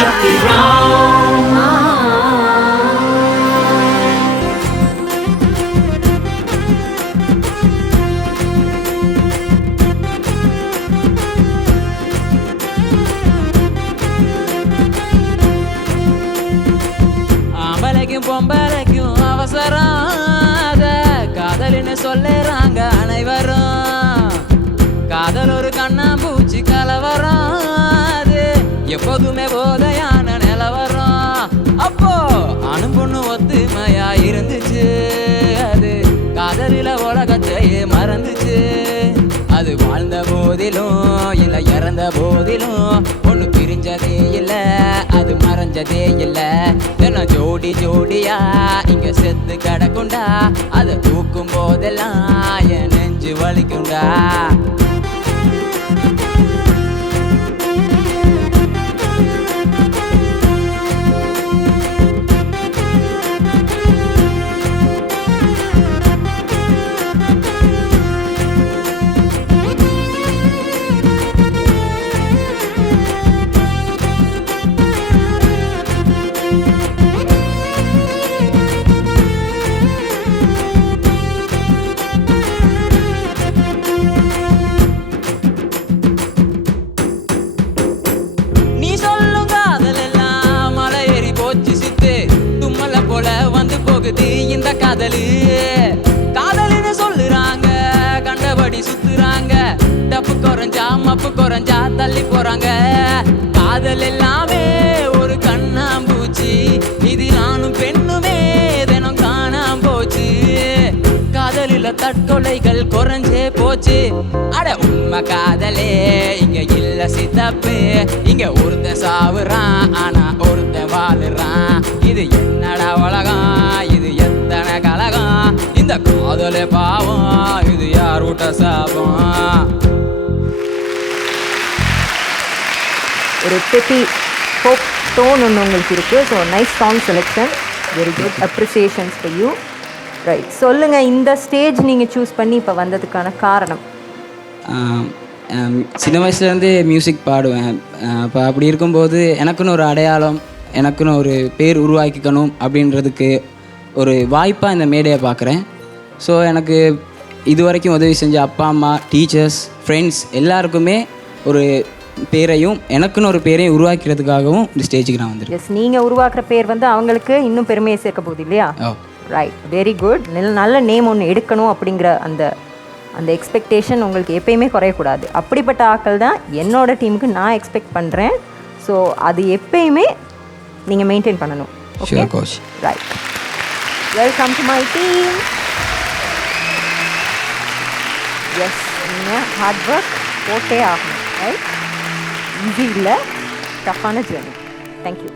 Shakti Ram. ஆம்பளைக்கும் பொம்பளைக்கும் அவசரம் அத காதலின்னு சொல்லுறாங்க அனைவரும். காதல் ஒரு கண்ணாம்பூச்சி கலவரம். அது எப்போதுமே போதையான நிலவரம் அப்போ அணு பொண்ணு ஒத்துமையா இருந்துச்சு. அது காதலில உலகத்தையே மறந்துச்சு. அது வாழ்ந்த போதிலும் இல்லை இறந்த போதிலும் ஒண்ணு பிரிஞ்சதே இல்லை அது மறைஞ்சதே இல்லை. தினம் ஜோடி ஜோடியா இங்க செத்து கிடக்குண்டா? அதை தூக்கும் போதெல்லாம் என் நெஞ்சு வலிக்குண்டா? போகுது இந்த காதலு. காதலுன்னு சொல்லுறாங்க கண்டபடி சுத்துறாங்க. டப்பு குறைஞ்சா மப்பு குறைஞ்சா தள்ளி போறாங்க. காதல் எல்லாமே ஒரு கண்ணாம்பூச்சி. இது நானும் பெண்ணுமே தினம் காணாம போச்சு. காதலில் தற்கொலைகள் குறைஞ்சே போச்சு. அட உண்மை காதலே இங்க இல்ல சித்தப்பு. இங்க ஒருத்தன் சாவுறான் ஆனா ஒருத்தன் வாழுறான். இது என்னடா உலகம்? காதலே பாவம். இது யார் விட்ட சாபம்? ஒரு பெட்டி ஹோப் டோன் ஒன்று உங்களுக்கு இருக்குது so nice song selection very good appreciations for you right சொல்லுங்கள் இந்த ஸ்டேஜ் நீங்கள் சூஸ் பண்ணி இப்போ வந்ததுக்கான காரணம். சின்ன வயசுலேருந்தே மியூசிக் பாடுவேன். அப்போ அப்படி இருக்கும்போது எனக்குன்னு ஒரு அடையாளம் எனக்குன்னு ஒரு பேர் உருவாக்கிக்கணும் அப்படின்றதுக்கு ஒரு வாய்ப்பாக இந்த மேடையை பார்க்குறேன் ஸோ எனக்கு இது வரைக்கும் உதவி செஞ்ச அப்பா அம்மா டீச்சர்ஸ் ஃப்ரெண்ட்ஸ் எல்லாருக்குமே ஒரு பேரையும் எனக்குன்னு ஒரு பேரையும் உருவாக்கிறதுக்காகவும் இந்த ஸ்டேஜுக்கு நான் வந்திருக்கேன். எஸ் நீங்கள் உருவாக்குற பேர் வந்து அவங்களுக்கு இன்னும் பெருமையை சேர்க்க போகுது இல்லையா? ரைட் வெரி குட் நல்ல நேம் ஒன்று எடுக்கணும் அப்படிங்கிற அந்த அந்த எக்ஸ்பெக்டேஷன் உங்களுக்கு எப்பயுமே குறையக்கூடாது. அப்படிப்பட்ட ஆட்கள் தான் என்னோட டீமுக்கு நான் எக்ஸ்பெக்ட் பண்ணுறேன் ஸோ அது எப்பயுமே நீங்கள் மெயின்டைன் பண்ணணும். Okay right welcome to my team yes நீங்கள் ஹார்ட் ஒர்க் போட்டே ஆகணும் ரைட் ஈஸி இல்லை டஃப்பான ஜேர்னி தேங்க்யூ